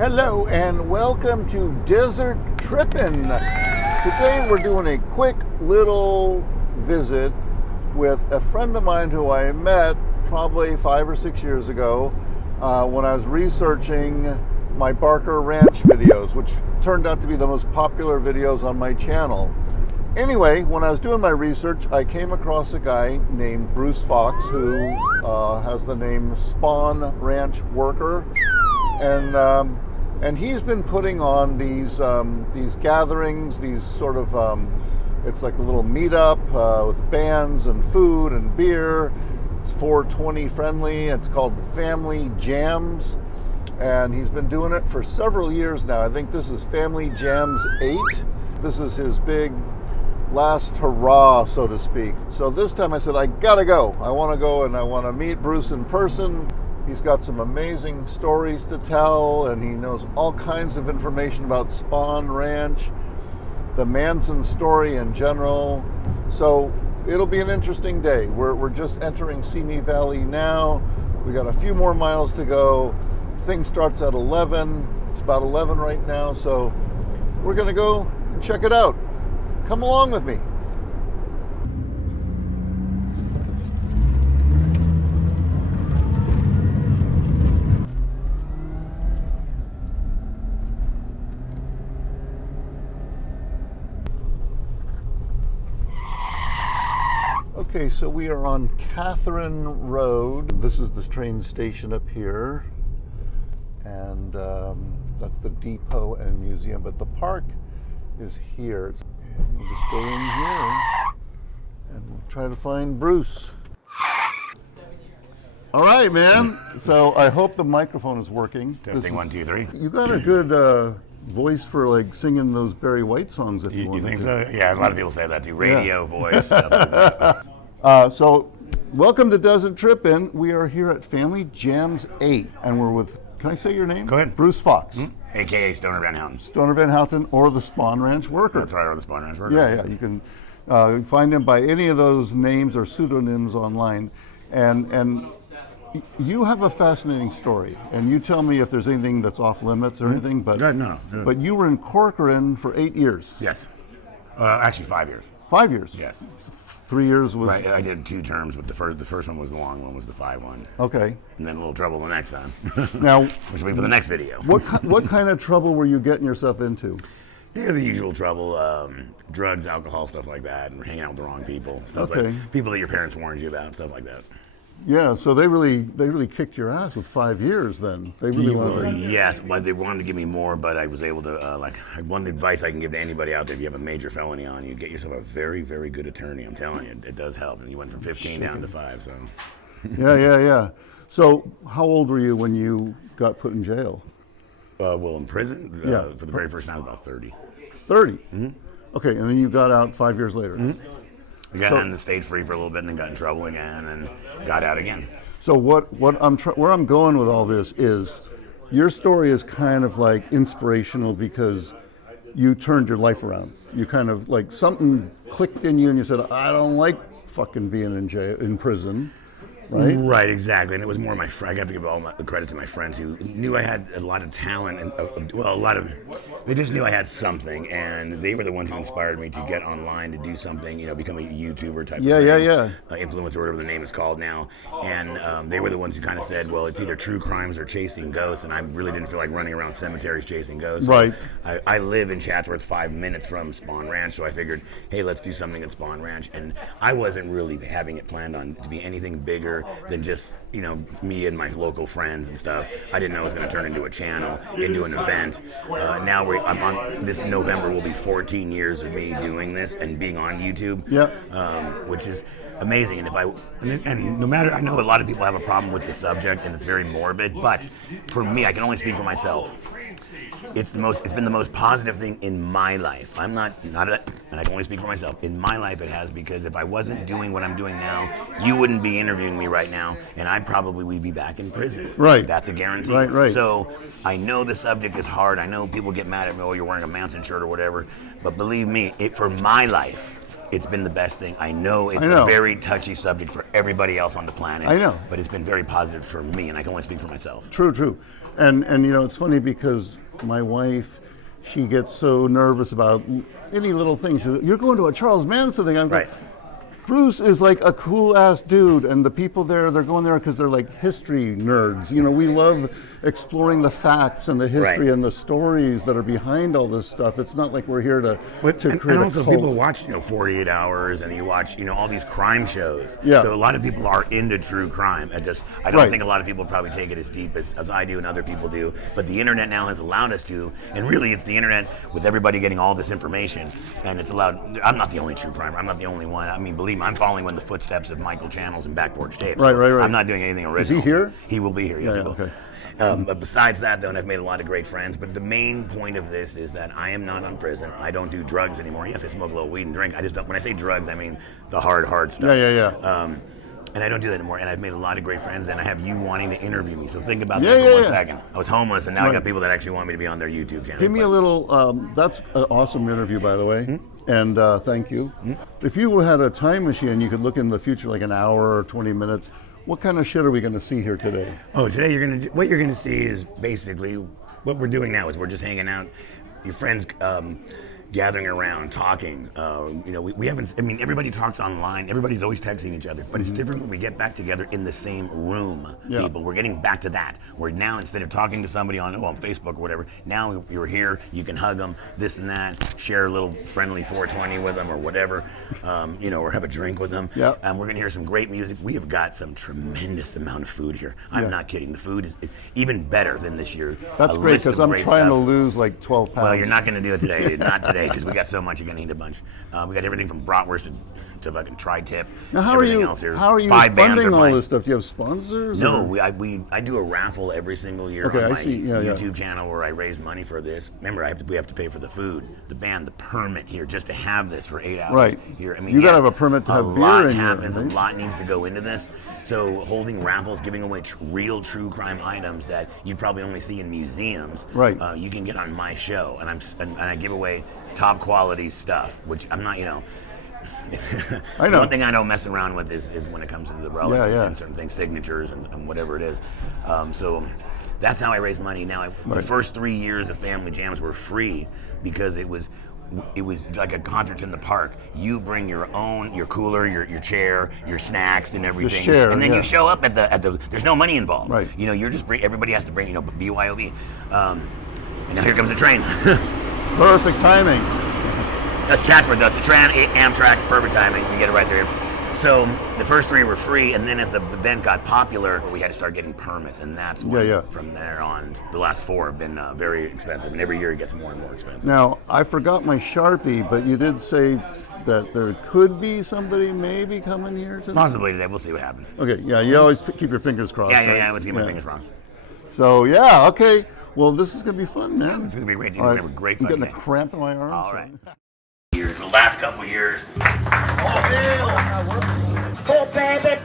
Hello and welcome to Desert Trippin. Today we're doing a quick little visit with a friend of mine who I met probably 5 or 6 years ago when I was researching my Barker Ranch videos, which turned out to be the most popular videos on my channel. Anyway, when I was doing my research, I came across a guy named Bruce Fox who has the name Spahn Ranch Worker, and he's been putting on these gatherings, these sort of it's like a little meetup with bands and food and beer. It's 420 friendly. It's called the Family Jams, and he's been doing it for several years now. I think this is Family Jams 8. This is his big last hurrah, so to speak. So this time I said, I gotta go. I want to go and I want to meet Bruce in person. He's got some amazing stories to tell, and he knows all kinds of information about Spahn Ranch, the Manson story in general. So it'll be an interesting day. We're just entering Simi Valley now. We got a few more miles to go. Thing starts at 11. It's about 11 right now, so we're gonna go and check it out. Come along with me. Okay, so we are on Catherine Road. This is the train station up here, and that's the depot and museum, but the park is here. And we'll just go in here and try to find Bruce. All right, man. So I hope the microphone is working. Testing 1, 2, 3. You got a good voice for like singing those Barry White songs if you want to. You think so? Yeah, a lot of people say that too. Radio voice, stuff like that. So welcome to Desert Trippin. We are here at Family Jams 8, and we're with, can I say your name? Go ahead. Bruce Fox. Mm-hmm. AKA Stoner Van Houten. Stoner Van Houten, or the Spahn Ranch Worker. That's right, or the Spahn Ranch Worker. Yeah. You can find him by any of those names or pseudonyms online. And you have a fascinating story, and you tell me if there's anything that's off limits or anything. But No. But you were in Corcoran for 8 years. Yes. Actually, 5 years. 5 years. Yes. 3 years was Right. I did 2 terms, but the first one was the long one, was the 5 one. Okay. And then a little trouble the next time. Now, which will be for the next video. What kind of trouble were you getting yourself into? Yeah, the usual trouble, drugs, alcohol, stuff like that, and hanging out with the wrong people, stuff Okay. like people that your parents warned you about, stuff like that. Yeah, so they really kicked your ass with 5 years then. They really wanted to. Yes, but they wanted to give me more, but I was able to, one advice I can give to anybody out there: if you have a major felony on you, get yourself a very, very good attorney. I'm telling you, it does help. And you went from 15 down to 5, so. Yeah. So how old were you when you got put in jail? Well, in prison, for the very first time, about 30. 30? Mm-hmm. Okay, and then you got out 5 years later. Mm-hmm. I got on the stage free for a little bit, and then got in trouble again, and got out again. So where I'm going with all this is, your story is kind of like inspirational because you turned your life around. You kind of like something clicked in you, and you said, I don't like fucking being in prison. Right? Right, exactly. And it was more my friend. I got to give all the credit to my friends who knew I had a lot of talent, and they just knew I had something, and they were the ones who inspired me to get online, to do something, become a YouTuber type of thing. Yeah. Influencer, whatever the name is called now. And they were the ones who kind of said, well, it's either true crimes or chasing ghosts, and I really didn't feel like running around cemeteries chasing ghosts. Right. I live in Chatsworth, 5 minutes from Spahn Ranch, so I figured, hey, let's do something at Spahn Ranch. And I wasn't really having it planned on to be anything bigger than just, me and my local friends and stuff. I didn't know it was going to turn into a channel, into an event. Now I'm on, this November will be 14 years of me doing this and being on YouTube. Yeah. Which is amazing. And no matter, I know a lot of people have a problem with the subject and it's very morbid, but for me, I can only speak for myself. It's been the most positive thing in my life. I'm not, and I can only speak for myself. In my life, it has, because if I wasn't doing what I'm doing now, you wouldn't be interviewing me right now, and I probably would be back in prison. Right. That's a guarantee. Right. So I know the subject is hard. I know people get mad at me, oh, you're wearing a Manson shirt or whatever. But believe me, for my life, it's been the best thing. I know it's I know. a very touchy subject for everybody else on the planet. I know. But it's been very positive for me, and I can only speak for myself. True. And you know, it's funny because my wife, she gets so nervous about any little thing. She says, "You're going to a Charles Manson thing." I'm Right. going, Bruce is like a cool ass dude, and the people there, they're going there because they're like history nerds. You know, we love exploring the facts and the history Right. and the stories that are behind all this stuff. It's not like we're here to create and also a cult. people watch 48 Hours, and you watch all these crime shows. Yeah. So a lot of people are into true crime. I don't Right. think a lot of people probably take it as deep as I do and other people do. But the internet now has allowed us to, and really it's the internet with everybody getting all this information, and it's allowed. I'm not the only true crimer. I'm not the only one. I mean, believe me, I'm following in the footsteps of Michael Channels and Back Porch Tapes. Right. I'm not doing anything original. Is he here? He will be here. Yes, Yeah, he will. okay. But besides that, though, and I've made a lot of great friends. But the main point of this is that I am not on prison. I don't do drugs anymore. Yes, I smoke a little weed and drink. I just don't. When I say drugs, I mean the hard stuff. Yeah. And I don't do that anymore. And I've made a lot of great friends. And I have you wanting to interview me. So think about Yeah, that for yeah, one yeah. second. I was homeless, and now I Right. got people that actually want me to be on their YouTube channel. Give me a little, that's an awesome interview, by the way, and thank you. If you had a time machine, you could look in the future like an hour or 20 minutes, what kind of shit are we going to see here today? Oh, today what you're gonna see is basically what we're doing now is we're just hanging out, your friends gathering around, talking. We haven't. I mean, everybody talks online. Everybody's always texting each other, but it's different when we get back together in the same room. Yeah. People, we're getting back to that. Where now instead of talking to somebody on Facebook or whatever, now you're here. You can hug them, this and that, share a little friendly 420 with them or whatever, or have a drink with them. Yeah. We're gonna hear some great music. We have got some tremendous amount of food here. I'm not kidding. The food is even better than this year. That's A great list of because I'm great trying to stuff. lose like 12 pounds. Well, you're not going to do it today. Not today, because we got so much. You're going to eat a bunch. We got everything from bratwurst to fucking tri-tip. Now, how everything are you? else here. How are you 5 bands funding are all playing. this stuff? Do you have sponsors? No, or? I do a raffle every single year Okay, on I my see. Yeah. YouTube channel where I raise money for this. Remember, we have to pay for the food, the band, the permit here just to have this for 8 hours. Right. Here, I mean, You gotta yes, have a permit to have beer A lot in here, happens. right? A lot needs to go into this. So holding raffles, giving away real true crime items that you'd probably only see in museums. Right. You can get on my show, and I give away top quality stuff, which I'm not. I know. One thing I don't mess around with is when it comes to the relics Yeah. and certain things, signatures and whatever it is. So that's how I raise money. Now, the first 3 years of Family Jams were free because it was like a concert in the park. You bring your cooler, your chair, your snacks, and everything, share, and then yeah. you show up at the. There's no money involved. Right. You're just everybody has to bring BYOB. And now here comes the train. Perfect timing. That's Chatsworth. That's the Amtrak. Perfect timing. You get it right there. So the first 3 were free, and then as the event got popular, we had to start getting permits, and that's when, from there on, the last 4 have been very expensive, and every year it gets more and more expensive. Now, I forgot my Sharpie, but you did say that there could be somebody maybe coming here today? Possibly today. We'll see what happens. Okay, yeah, you always keep your fingers crossed. Yeah. right? I always keep my fingers crossed. So, yeah, okay. Well, this is going to be fun, man. This is going to be great. Dude. All We're right. going to have a great I'm fun getting day. a cramp in my arm. All right. The last couple years. Oh, baby,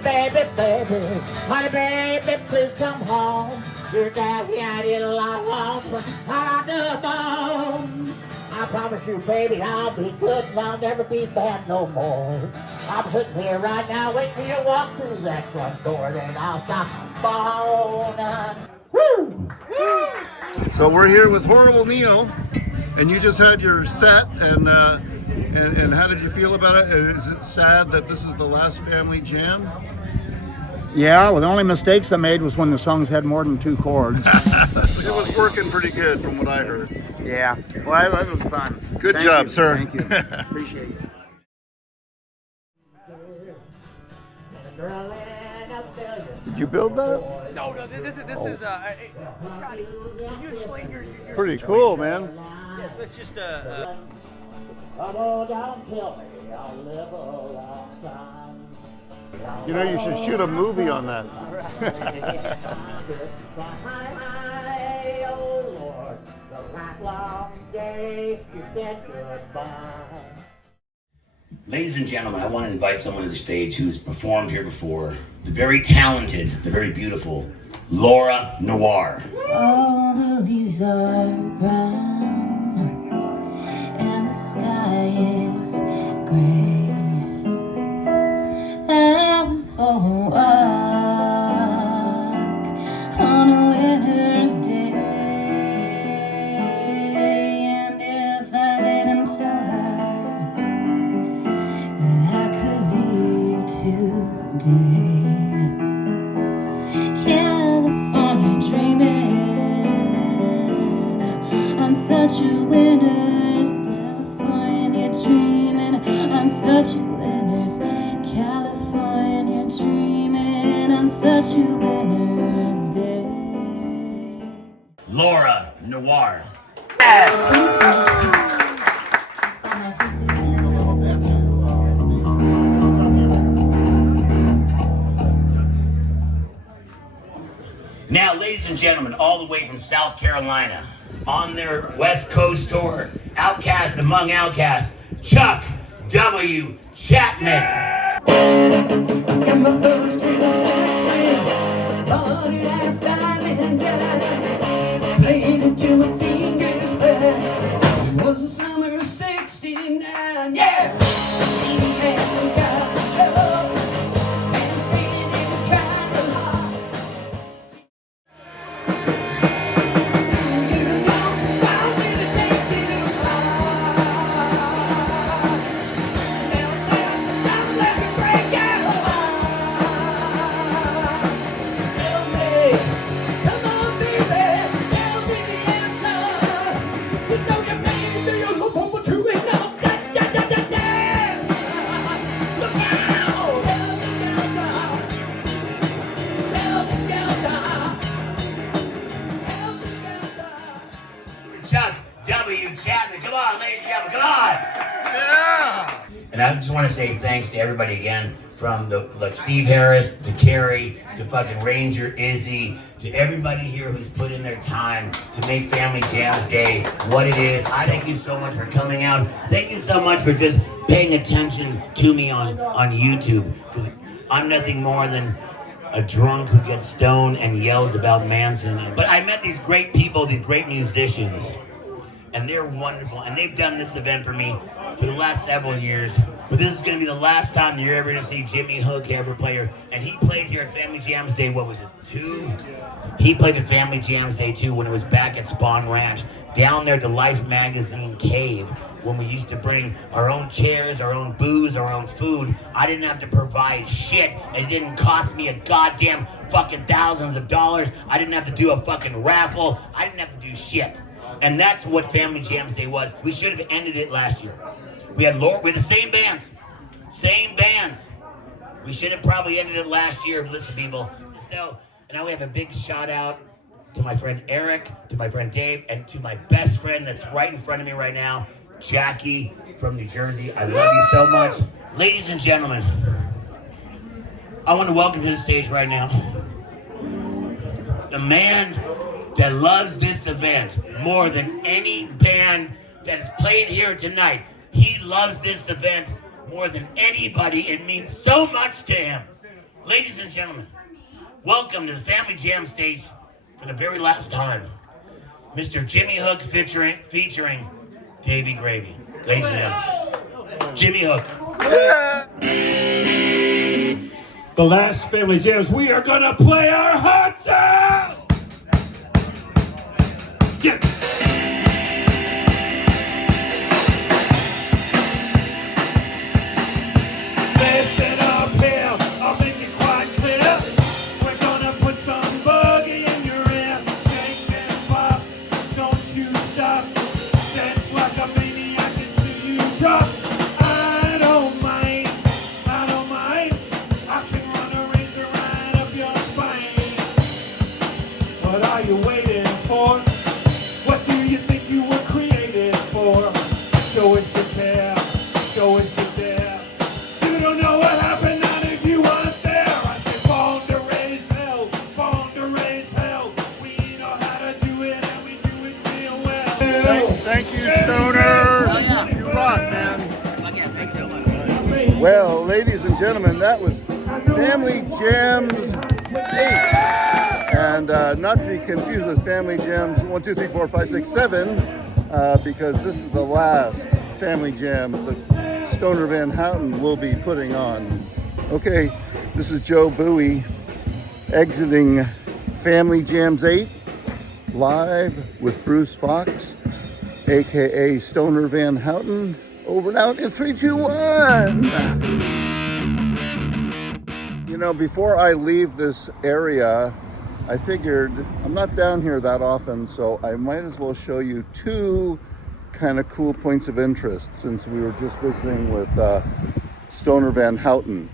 honey, baby, please come home. Your daddy, I did a lot of wrong, I do bone. I promise you, baby, I'll be good and I'll never be bad no more. I'm sitting here right now waiting for you to walk through that front door, then I'll stop boning. Woo! So we're here with Horrible Neil, and you just had your set, and how did you feel about it? Is it sad that this is the last Family Jam? Yeah, well, the only mistakes I made was when the songs had more than 2 chords. It was working pretty good from what I heard. Yeah, well, that was fun. Good Thank job, you. sir. Thank you. Appreciate it. Did you build that? No, this is Scotty, can you explain your Pretty cool, man. Yes, that's just Come on down, tell me I'll live a long time. You know, you should shoot a movie on that. Oh Lord, the last long day you said goodbye. Ladies and gentlemen, I want to invite someone to the stage who's performed here before. The very talented, the very beautiful Laura Noir. All the leaves are brown and the sky is gray. such a winner's California dreaming. I'm such a winner's California dreaming. I'm such a winner's day. Laura Noir. Now, ladies and gentlemen, all the way from South Carolina, on their West Coast tour, outcast among outcasts, Chuck W. Chapman. Got my first real sexy, bought it at a flying dime, played it till my fingers bled. It was the summer of '69, yeah. And got love, and feeling trying to hide. You don't want me to take you high. Now let me break your heart. Tell me, come on, baby, tell me the answer. You know your name, do you look forward to it now? Da, da, da, da, da. Look out! Tell me the answer. Tell me the answer. Tell me the answer. Chuck W. Chapman. Come on, ladies and gentlemen, come on! And I just want to say thanks to everybody again, from like Steve Harris to Carrie to fucking Ranger Izzy to everybody here who's put in their time to make Family Jams Day what it is. I thank you so much for coming out. Thank you so much for just paying attention to me on YouTube, because I'm nothing more than a drunk who gets stoned and yells about Manson. But I met these great people, these great musicians, and they're wonderful, and they've done this event for me for the last several years. But this is going to be the last time you're ever going to see Jimmy Hook ever play here. And he played here at Family Jams Day, what was it, 2? He played at Family Jams Day 2 when it was back at Spahn Ranch, down there at the Life Magazine cave, when we used to bring our own chairs, our own booze, our own food. I didn't have to provide shit. It didn't cost me a goddamn fucking thousands of dollars. I didn't have to do a fucking raffle. I didn't have to do shit. And that's what Family Jams Day was. We should have ended it last year. We had the same bands. We should have probably ended it last year. Listen, people. Still, and now we have a big shout out to my friend Eric, to my friend Dave, and to my best friend that's right in front of me right now, Jackie from New Jersey. I love you so much. Ladies and gentlemen, I want to welcome to the stage right now the man that loves this event more than any band that has played here tonight. He loves this event more than anybody. It means so much to him. Ladies and gentlemen, welcome to the Family Jam Stage for the very last time, Mr. Jimmy Hook featuring Davy Gravy. Ladies and gentlemen, Jimmy Hook. The last Family Jams, we are gonna play our hearts out! Yeah. Listen up here, I'll make it quite clear. We're gonna put some boogie in your ear. Shake and pop, don't you stop. Dance like a maniac until you drop. I don't mind. I can run a razor right up your spine. What are you waiting for? What do you think you were created for? Show us your care, show us your dare. You don't know what happened, not if you weren't there. I say born to raise hell, born to raise hell. We know how to do it and we do it real well. Thank you, Stoner. You rock, man. Well, ladies and gentlemen, that was Family Jams 8. And not to be confused with Family Jams 1, 2, 3, 4, 5, 6, 7, because this is the last Family Jam that Stoner Van Houten will be putting on. Okay, this is Joe Bowie exiting Family Jams 8 live with Bruce Fox, aka Stoner Van Houten. Over and out in 3, 2, 1. You know, before I leave this area, I figured I'm not down here that often, so I might as well show you two kind of cool points of interest since we were just visiting with Stoner Van Houten.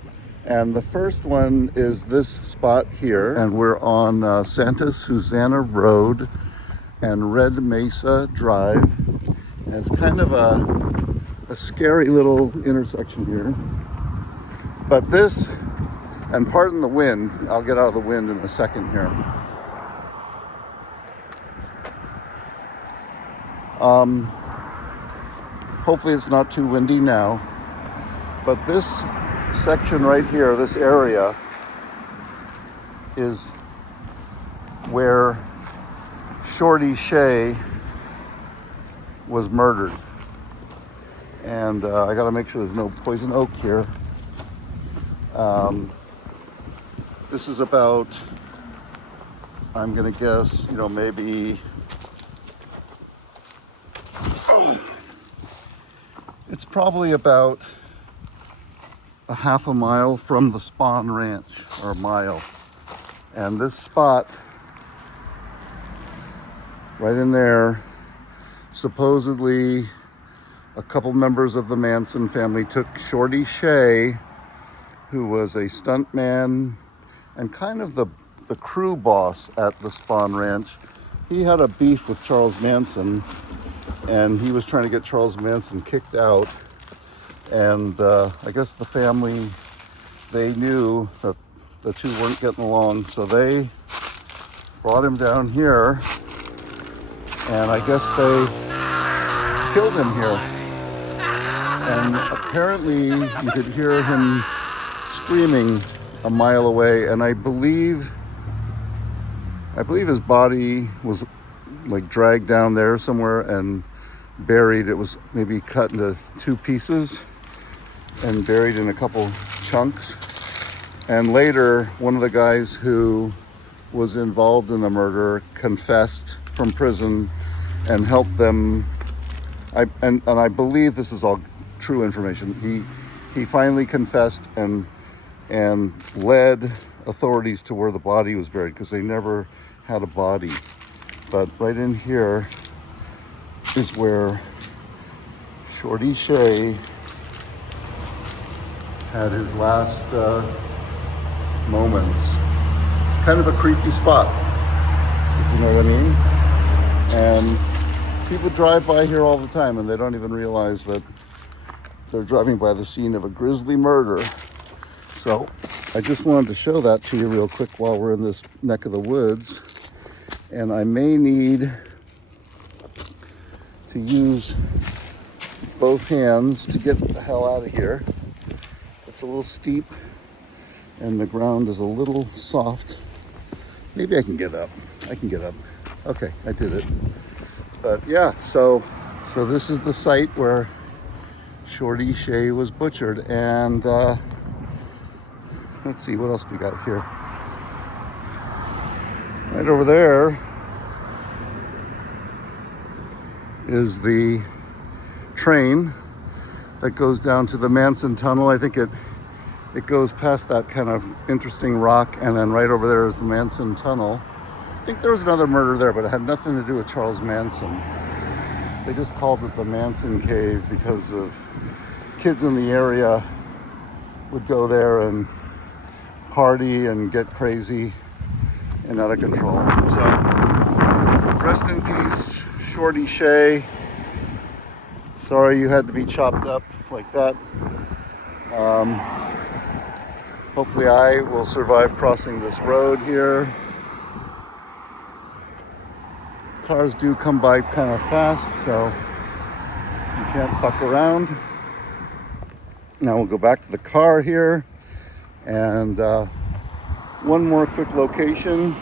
And the first one is this spot here, and we're on Santa Susana Road and Red Mesa Drive. And it's kind of a scary little intersection here. But this, and pardon the wind, I'll get out of the wind in a second here. Hopefully it's not too windy now. But this section right here, this area, is where Shorty Shea was murdered. And I gotta make sure there's no poison oak here. This is about, I'm gonna guess, maybe, it's probably about a half a mile from the Spahn Ranch, or a mile. And this spot, right in there, supposedly a couple members of the Manson family took Shorty Shea, who was a stuntman and kind of the crew boss at the Spahn Ranch. He had a beef with Charles Manson, and he was trying to get Charles Manson kicked out. And I guess the family, they knew that the two weren't getting along, so they brought him down here, and I guess they killed him here. And apparently you could hear him screaming a mile away, and I believe his body was like dragged down there somewhere and buried. It was maybe cut into two pieces and buried in a couple chunks. And later, one of the guys who was involved in the murder confessed from prison and helped them. And I believe this is all true information. He finally confessed and led authorities to where the body was buried, because they never had a body. But right in here is where Shorty Shea had his last moments. Kind of a creepy spot, if you know what I mean. And people drive by here all the time, and they don't even realize that they're driving by the scene of a grisly murder. So I just wanted to show that to you real quick while we're in this neck of the woods. And I may need to use both hands to get the hell out of here. It's a little steep and the ground is a little soft. Maybe I can get up. Okay, I did it. But yeah, so this is the site where Shorty Shea was butchered. And let's see, what else we got here? Right over there is the train that goes down to the Manson Tunnel. I think it goes past that kind of interesting rock, and then right over there is the Manson Tunnel. I think there was another murder there, but it had nothing to do with Charles Manson. They just called it the Manson Cave because of kids in the area would go there and party and get crazy and out of control. So rest in peace, Shorty Shea. Sorry you had to be chopped up like that. Hopefully I will survive crossing this road here. Cars do come by kind of fast, so you can't fuck around. Now we'll go back to the car here, and one more quick location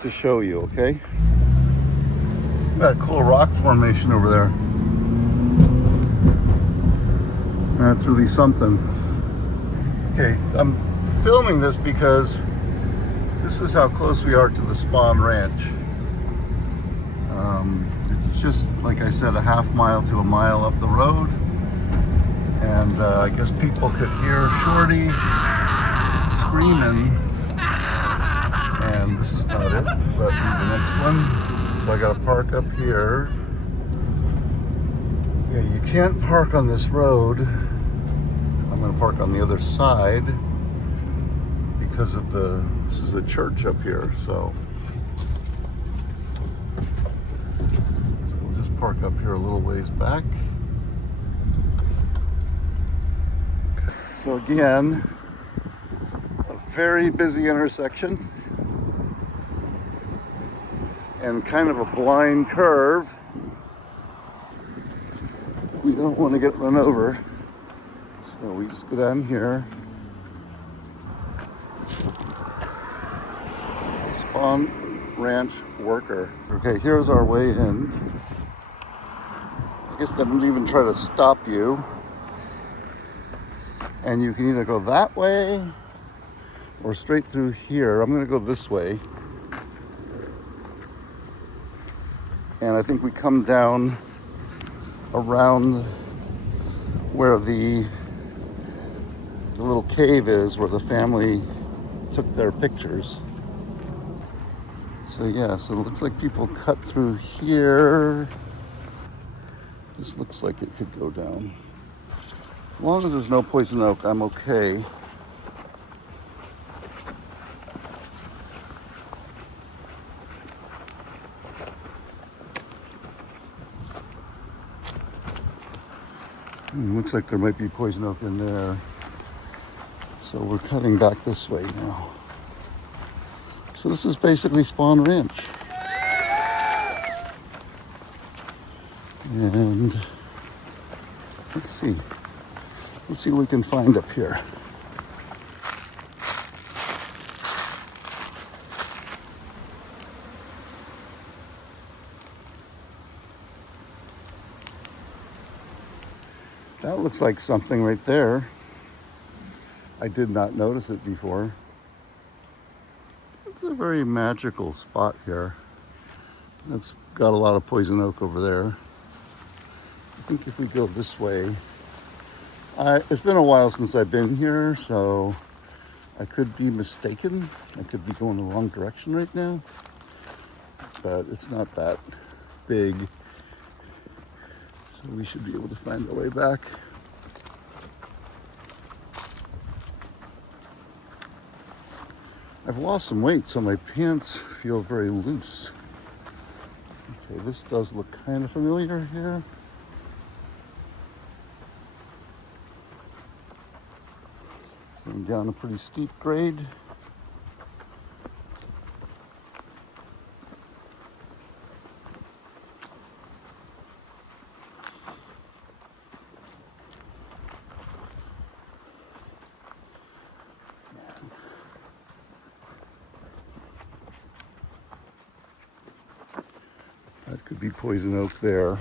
to show you, okay? Got a cool rock formation over there. That's really something. Okay, I'm filming this because this is how close we are to the Spahn Ranch. It's just, like I said, a half mile to a mile up the road. And I guess people could hear Shorty screaming. And this is not it. That'll be the next one. So I gotta park up here. Yeah, you can't park on this road. I'm gonna park on the other side because of this is a church up here, so we'll just park up here a little ways back. Okay. So again, a very busy intersection and kind of a blind curve. We don't want to get run over, so we just go down here. Spahn Ranch worker. Okay, here's our way in. I guess they don't even try to stop you. And you can either go that way or straight through here. I'm gonna go this way. And I think we come down around where the little cave is, where the family took their pictures. So yeah, so it looks like people cut through here. This looks like it could go down. As long as there's no poison oak, I'm okay. Looks like there might be poison oak in there. So we're cutting back this way now. So this is basically Spahn Ranch. And let's see what we can find up here. That looks like something right there. I did not notice it before. It's a very magical spot here. That's got a lot of poison oak over there. I think if we go this way, it's been a while since I've been here, so I could be mistaken. I could be going the wrong direction right now, but it's not that big. So we should be able to find our way back. I've lost some weight, so my pants feel very loose. Okay, this does look kind of familiar here. Going down a pretty steep grade. That could be poison oak there.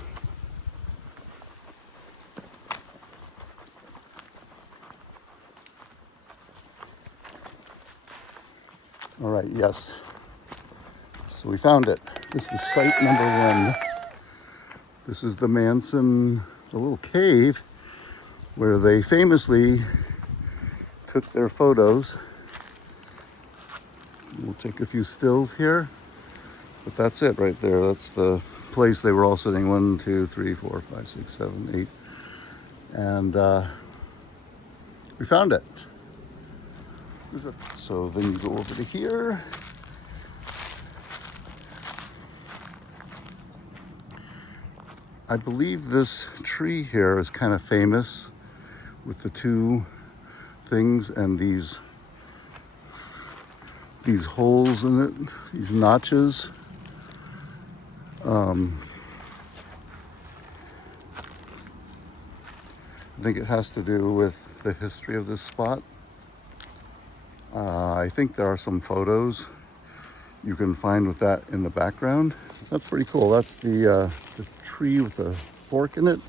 All right, yes. So we found it. This is site number 1. This is the Manson, the little cave where they famously took their photos. We'll take a few stills here. But that's it right there. That's the place they were all sitting. 1, 2, 3, 4, 5, 6, 7, 8. And we found it. So then you go over to here. I believe this tree here is kind of famous with the 2 things and these holes in it, these notches. I think it has to do with the history of this spot. I think there are some photos you can find with that in the background. That's pretty cool. That's the tree with the fork in it.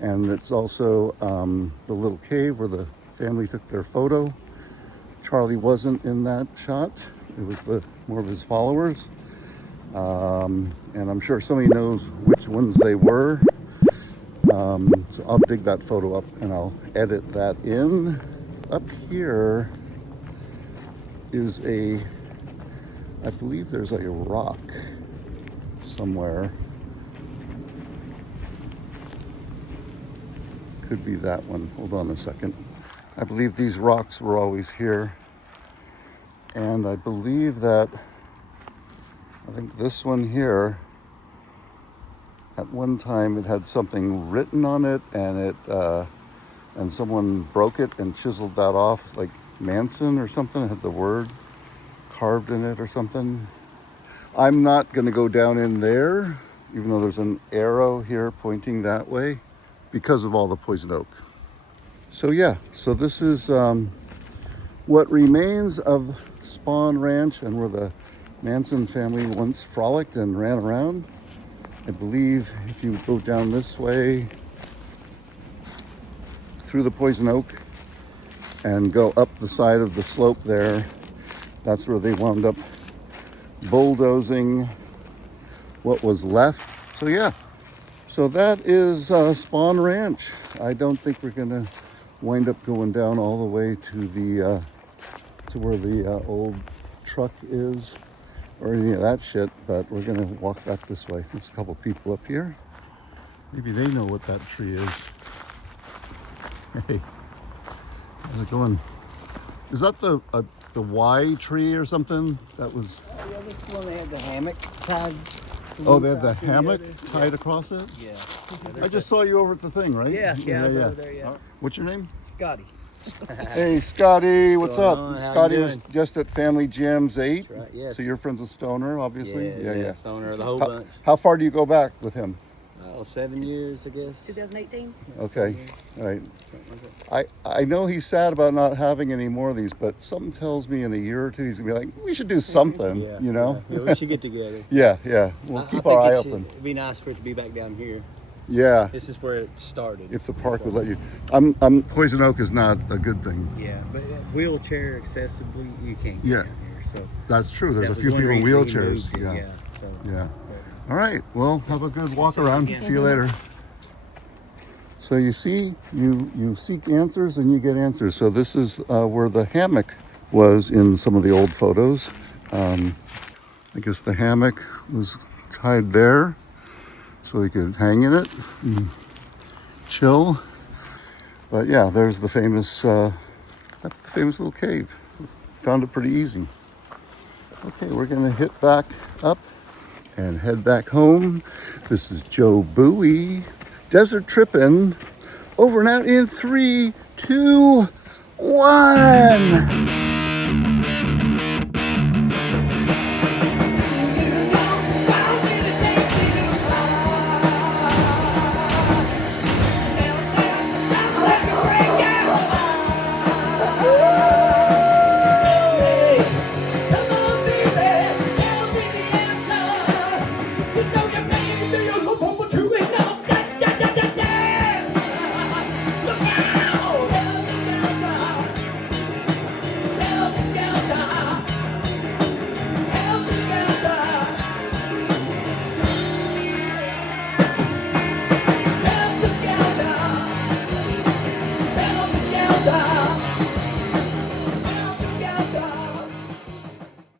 And it's also the little cave where the family took their photo. Charlie wasn't in that shot. It was more of his followers. And I'm sure somebody knows which ones they were. So I'll dig that photo up and I'll edit that in. Up here is a I believe there's like a rock somewhere. Could be that one. Hold on a second. I believe these rocks were always here. And I believe that, I think this one here, at one time it had something written on it, and and someone broke it and chiseled that off, like Manson or something. It had the word carved in it or something. I'm not gonna go down in there, even though there's an arrow here pointing that way, because of all the poison oak. So yeah, so this is what remains of Spahn Ranch, and where the Manson family once frolicked and ran around. I believe if you go down this way through the poison oak and go up the side of the slope there, that's where they wound up bulldozing what was left. So yeah, so that is Spahn Ranch. I don't think we're gonna wind up going down all the way to the to where the old truck is or any of that shit, but we're gonna walk back this way. There's a couple people up here. Maybe they know what that tree is. Hey, how's it going? Is that the Y tree or something? That was. Oh, yeah, this one they had the hammock tied. Oh, they had the hammock tied across it? Yeah. I just saw you over at the thing, right? Yeah, I was over there, yeah. What's your name? Scotty. Hey, Scotty, what's going up? on? How Scotty you was doing? just at Family Jams 8. That's right, yes. So you're friends with Stoner, obviously? Yeah. Owner of the whole How, bunch. how far do you go back with him? 7 years, I guess. 2018. Okay, all right. I know he's sad about not having any more of these, but something tells me in a year or two he's gonna be like, we should do something, Yeah, you know? Yeah, we should get together. Yeah. We'll I keep think our eye it should- open. It'd be nice for it to be back down here. Yeah, This is where it started. if the park would let you. Poison oak is not a good thing. Yeah, but wheelchair accessibly, you can't get Yeah. down here. So That's true. There's that a was few one people in reason we wheelchairs. moved here, Yeah. So, Yeah. All right. Well, have a good walk See you around. again. See you later. So you see, you seek answers and you get answers. So this is where the hammock was in some of the old photos. I guess the hammock was tied there so you could hang in it and chill. But yeah, there's the famous, that's the famous little cave. Found it pretty easy. Okay, we're gonna hit back up and head back home. This is Joe Bowie, Desert Trippin', over and out in 3, 2, 1.